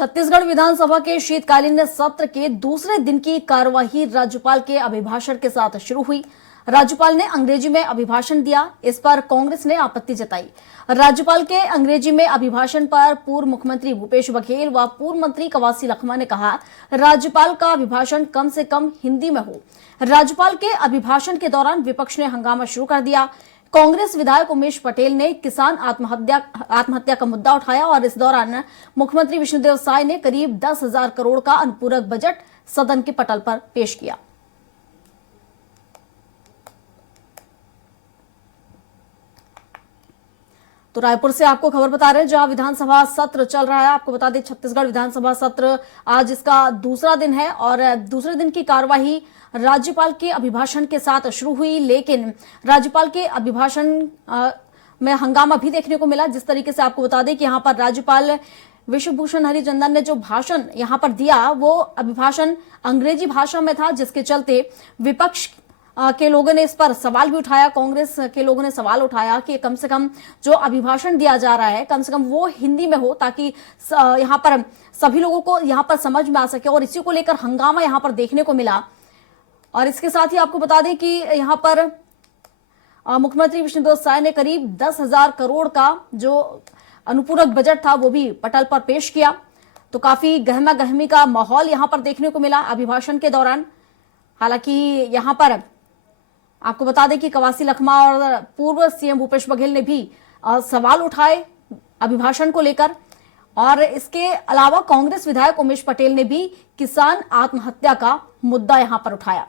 छत्तीसगढ़ विधानसभा के शीतकालीन सत्र के दूसरे दिन की कार्यवाही राज्यपाल के अभिभाषण के साथ शुरू हुई। राज्यपाल ने अंग्रेजी में अभिभाषण दिया, इस पर कांग्रेस ने आपत्ति जताई। राज्यपाल के अंग्रेजी में अभिभाषण पर पूर्व मुख्यमंत्री भूपेश बघेल व पूर्व मंत्री कवासी लखमा ने कहा, राज्यपाल का अभिभाषण कम से कम हिंदी में हो। राज्यपाल के अभिभाषण के दौरान विपक्ष ने हंगामा शुरू कर दिया। कांग्रेस विधायक उमेश पटेल ने किसान आत्महत्या का मुद्दा उठाया और इस दौरान मुख्यमंत्री विष्णुदेव साय ने करीब 10,000 करोड़ का अनुपूरक बजट सदन के पटल पर पेश किया। तो रायपुर से आपको खबर बता रहे हैं, जहां विधानसभा सत्र चल रहा है। आपको बता दें, छत्तीसगढ़ विधानसभा सत्र आज इसका दूसरा दिन है और दूसरे दिन की कार्यवाही राज्यपाल के अभिभाषण के साथ शुरू हुई, लेकिन राज्यपाल के अभिभाषण में हंगामा भी देखने को मिला। जिस तरीके से आपको बता दें कि यहां पर राज्यपाल विश्वभूषण हरिचंदन ने जो भाषण यहां पर दिया, वो अभिभाषण अंग्रेजी भाषा में था, जिसके चलते विपक्ष के लोगों ने इस पर सवाल भी उठाया। कांग्रेस के लोगों ने सवाल उठाया कि कम से कम जो अभिभाषण दिया जा रहा है, कम से कम वो हिंदी में हो, ताकि यहां पर सभी लोगों को यहां पर समझ में आ सके। और इसी को लेकर हंगामा यहां पर देखने को मिला। और इसके साथ ही आपको बता दें कि यहां पर मुख्यमंत्री विष्णुदेव साय ने करीब 10,000 करोड़ का जो अनुपूरक बजट था वो भी पटल पर पेश किया। तो काफी गहमा गहमी का माहौल यहां पर देखने को मिला अभिभाषण के दौरान। हालांकि यहां पर आपको बता दें कि कवासी लखमा और पूर्व सीएम भूपेश बघेल ने भी सवाल उठाए अभिभाषण को लेकर। और इसके अलावा कांग्रेस विधायक उमेश पटेल ने भी किसान आत्महत्या का मुद्दा यहां पर उठाया।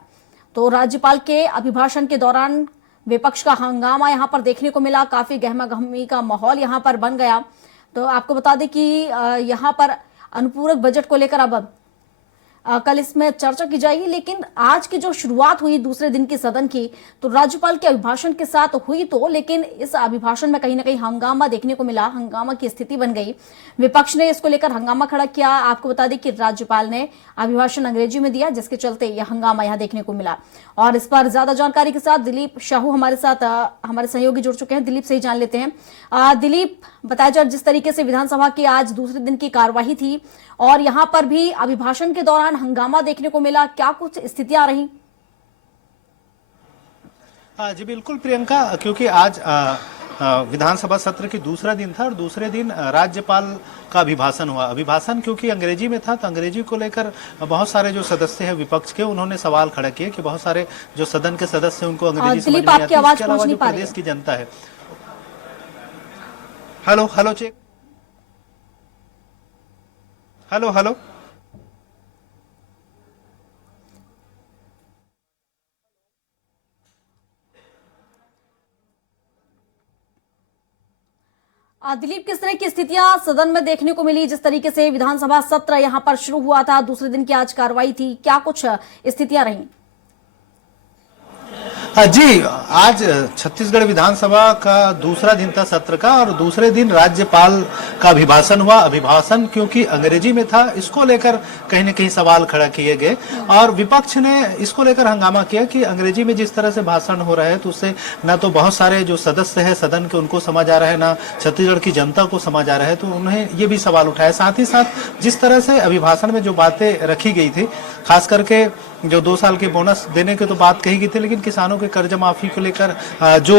तो राज्यपाल के अभिभाषण के दौरान विपक्ष का हंगामा यहां पर देखने को मिला। काफी गहमा गहमी का माहौल यहां पर बन गया। तो आपको बता दें कि यहां पर अनुपूरक बजट को लेकर अब कल इसमें चर्चा की जाएगी, लेकिन आज की जो शुरुआत हुई दूसरे दिन की सदन की, तो राज्यपाल के अभिभाषण के साथ हुई तो, लेकिन इस अभिभाषण में कहीं ना कहीं हंगामा देखने को मिला। हंगामा की स्थिति बन गई। विपक्ष ने इसको लेकर हंगामा खड़ा किया। आपको बता दें कि राज्यपाल ने अभिभाषण अंग्रेजी में दिया, जिसके चलते यह हंगामा यहां देखने को मिला। और इस पर ज्यादा जानकारी के साथ दिलीप शाहू हमारे साथ हमारे सहयोगी जुड़ चुके हैं। दिलीप से ही जान लेते हैं। दिलीप, बताया जाए जिस तरीके से विधानसभा की आज दूसरे दिन की कार्यवाही थी और यहां पर भी अभिभाषण के दौरान हंगामा देखने को मिला, क्या कुछ स्थितियां रही? जी बिल्कुल प्रियंका, क्योंकि आज विधानसभा सत्र की दूसरा दिन था और दूसरे दिन राज्यपाल का अभिभाषण हुआ। अभिभाषण क्योंकि अंग्रेजी में था, तो अंग्रेजी को लेकर बहुत सारे जो सदस्य हैं विपक्ष के, उन्होंने सवाल खड़ा किए कि बहुत सारे जो सदन के सदस्य उनको अंग्रेजी समझ नहीं आती। इसके अलावा जो प्रदेश की जनता है। Hello hello check, hello hello Dilip, किस तरह की स्थितियां सदन में देखने को मिली? जिस तरीके से विधानसभा सत्र यहां पर शुरू हुआ था, दूसरे दिन की आज कार्रवाई थी, क्या कुछ स्थितियां रही? जी, आज छत्तीसगढ़ विधानसभा का दूसरा दिन था सत्र का और दूसरे दिन राज्यपाल का अभिभाषण हुआ। अभिभाषण क्योंकि अंग्रेजी में था, इसको लेकर कहीं न कहीं सवाल खड़ा किए गए और विपक्ष ने इसको लेकर हंगामा किया कि अंग्रेजी में जिस तरह से भाषण हो रहा है, तो उससे न तो बहुत सारे जो सदस्य हैं सदन के उनको समझ आ रहा है, ना छत्तीसगढ़ की जनता को समझ आ रहा है। तो उन्हें ये भी सवाल उठाया। साथ ही साथ जिस तरह से अभिभाषण में जो बातें रखी गई थी, खास करके जो 2 साल के बोनस देने की तो बात कही गई थी, लेकिन किसानों के कर्ज माफी को लेकर जो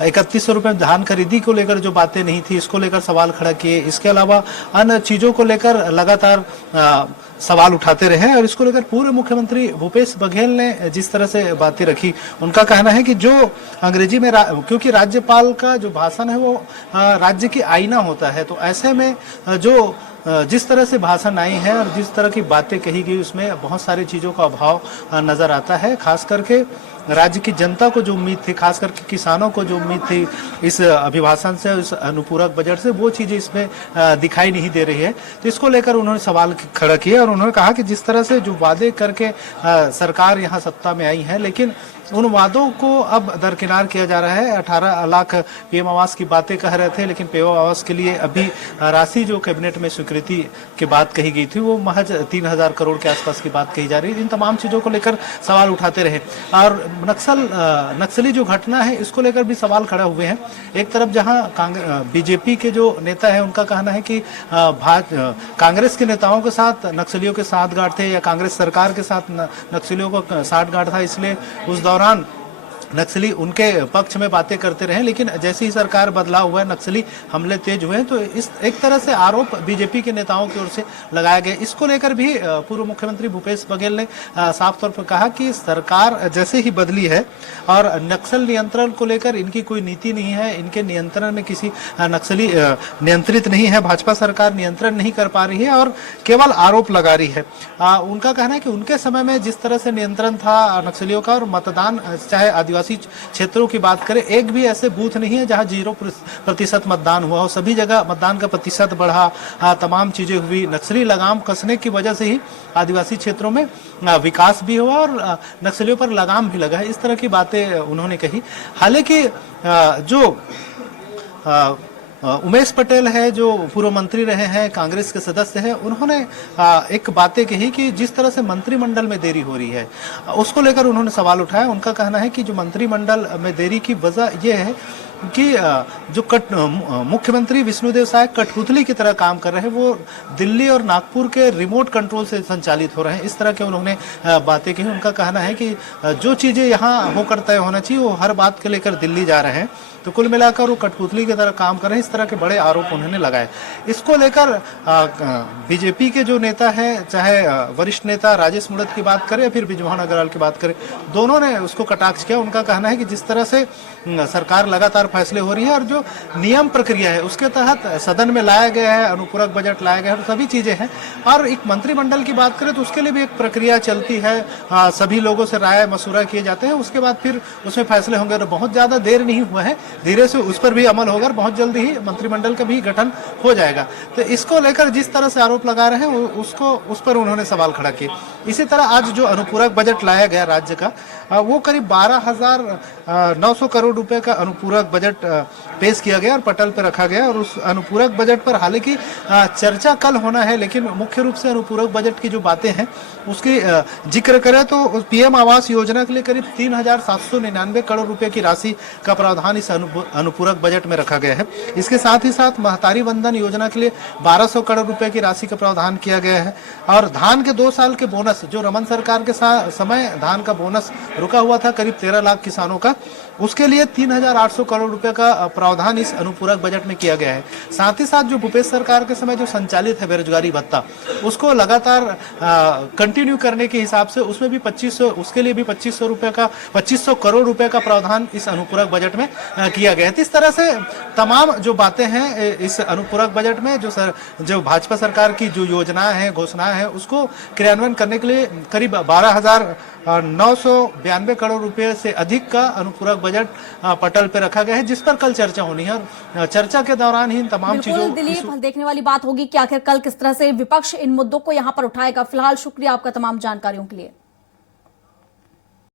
3100 रुपए धान खरीदी को लेकर जो बातें नहीं थी, इसको लेकर सवाल खड़ा किए। इसके अलावा अन्य चीजों को लेकर लगातार सवाल उठाते रहे और इसको लेकर पूर्व मुख्यमंत्री भूपेश बघेल ने जिस तरह से बातें रखी, उनका कहना है कि जो अंग्रेजी में क्योंकि राज्यपाल का जो भाषण है वो राज्य की आईना होता है, तो ऐसे में जो जिस तरह से भाषण आई है और जिस तरह की बातें कही गई, उसमें बहुत सारी चीजों का अभाव नजर आता है। खास करके राज्य की जनता को जो उम्मीद थी, खास करके किसानों को जो उम्मीद थी इस अभिभाषण से, इस अनुपूरक बजट से, वो चीजें इसमें दिखाई नहीं दे रही है। तो इसको लेकर उन्होंने सवाल खड़ा किया और उन्होंने कहा कि जिस तरह से जो वादे करके सरकार यहाँ सत्ता में आई है, लेकिन उन वादों को अब दरकिनार किया जा रहा है। 18 लाख पीएम आवास की बातें कह रहे थे, लेकिन पीएम आवास के लिए अभी राशि जो कैबिनेट में स्वीकृति की बात कही गई थी वो महज 3,000 करोड़ के आसपास की बात कही जा रही है। इन तमाम चीजों को लेकर सवाल उठाते रहे और नक्सली जो घटना है इसको लेकर भी सवाल खड़े हुए हैं। एक तरफ जहां बीजेपी के जो नेता है उनका कहना है कि कांग्रेस के नेताओं के साथ नक्सलियों के साठगांठ थे या कांग्रेस सरकार के साथ नक्सलियों को साठगांठ था, इसलिए उस दौरान नक्सली उनके पक्ष में बातें करते रहे, लेकिन जैसे ही सरकार बदलाव हुआ नक्सली हमले तेज हुए। तो इस एक तरह से आरोप बीजेपी के नेताओं की ओर से लगाया गया। इसको लेकर भी पूर्व मुख्यमंत्री भूपेश बघेल ने साफ तौर पर कहा कि सरकार जैसे ही बदली है और नक्सल नियंत्रण को लेकर इनकी कोई नीति नहीं है, इनके नियंत्रण में किसी नक्सली नियंत्रित नहीं है, भाजपा सरकार नियंत्रण नहीं कर पा रही है और केवल आरोप लगा रही है। उनका कहना है कि उनके समय में जिस तरह से नियंत्रण था नक्सलियों का और मतदान चाहे आदिवासी क्षेत्रों की बात करें, एक भी ऐसे बूथ नहीं है जहां 0% मतदान हुआ हो। सभी जगह मतदान का प्रतिशत बढ़ा, तमाम चीजें हुई। नक्सली लगाम कसने की वजह से ही आदिवासी क्षेत्रों में विकास भी हुआ और नक्सलियों पर लगाम भी लगा है। इस तरह की बातें उन्होंने कही। हालांकि जो उमेश पटेल है जो पूर्व मंत्री रहे हैं, कांग्रेस के सदस्य हैं, उन्होंने एक बातें कही कि जिस तरह से मंत्रिमंडल में देरी हो रही है उसको लेकर उन्होंने सवाल उठाया। उनका कहना है कि जो मंत्रिमंडल में देरी की वजह यह है कि जो मुख्यमंत्री विष्णुदेव साय कठपुतली की तरह काम कर रहे हैं, वो दिल्ली और नागपुर के रिमोट कंट्रोल से संचालित हो रहे हैं। इस तरह के उन्होंने बातें कही। उनका कहना है कि जो चीजें यहाँ होकर तय होना चाहिए वो हर बात के लेकर दिल्ली जा रहे हैं, तो कुल मिलाकर वो कठपुतली की तरह काम कर रहे हैं। इस तरह के बड़े आरोप उन्होंने लगाए। इसको लेकर बीजेपी के जो नेता है, चाहे वरिष्ठ नेता राजेश मूणत की बात करें या फिर बृजमोहन अग्रवाल की बात करें, दोनों ने उसको कटाक्ष किया। उनका कहना है कि जिस तरह से सरकार लगातार फैसले हो रही है और जो नियम प्रक्रिया है उसके तहत सदन में लाया गया है, अनुपूरक बजट लाया गया है, सभी चीजें हैं। और एक मंत्रिमंडल की बात करें तो उसके लिए भी एक प्रक्रिया चलती है, सभी लोगों से राय मशुरा किए जाते हैं, उसके बाद फिर उसमें फैसले होंगे। तो बहुत ज्यादा देर नहीं हुआ है, धीरे से उस पर भी अमल होगा और बहुत जल्दी ही मंत्रिमंडल का भी गठन हो जाएगा। तो इसको लेकर जिस तरह से आरोप लगा रहे हैं उसको उस पर उन्होंने सवाल खड़ा किए। इसी तरह आज जो अनुपूरक बजट लाया गया राज्य का, वो करीब 12,900 करोड़ रुपए का अनुपूरक बजट पेश किया गया और पटल पर रखा गया। और उस अनुपूरक बजट पर हालांकि चर्चा कल होना है, लेकिन मुख्य रूप से अनुपूरक बजट की जो बातें हैं उसकी जिक्र करें तो पीएम आवास योजना के लिए करीब 3,799 करोड़ रुपए की राशि का प्रावधान इस अनुपूरक बजट में रखा गया है। इसके साथ ही साथ महतारी वंदन योजना के लिए 1,200 करोड़ रुपए की राशि का प्रावधान किया गया है। और धान के 2 साल के बोनस, जो रमन सरकार के समय धान का बोनस रुका हुआ था करीब 13 लाख किसानों का, उसके लिए 3,800 करोड़ रुपए का प्रावधान इस अनुपूरक बजट में किया गया है। साथ ही साथ जो भूपेश सरकार के समय जो संचालित है बेरोजगारी भत्ता, उसको लगातार कंटिन्यू करने के हिसाब से उसमें भी 2500, उसके लिए भी 2500 करोड़ रुपए का प्रावधान इस अनुपूरक बजट में किया गया है। इस तरह से तमाम जो बातें हैं इस अनुपूरक बजट में जो भाजपा सरकार की जो योजनाएं हैं, घोषणाएं हैं, उसको क्रियान्वयन करने के लिए करीब 12,992 करोड़ रुपए से अधिक का अनुपूरक बजट पटल पे रखा गया है, जिस पर कल चर्चा होनी है। और चर्चा के दौरान ही इन तमाम चीजों दिलीप, देखने वाली बात होगी कि आखिर कल किस तरह से विपक्ष इन मुद्दों को यहां पर उठाएगा। फिलहाल शुक्रिया आपका तमाम जानकारियों के लिए।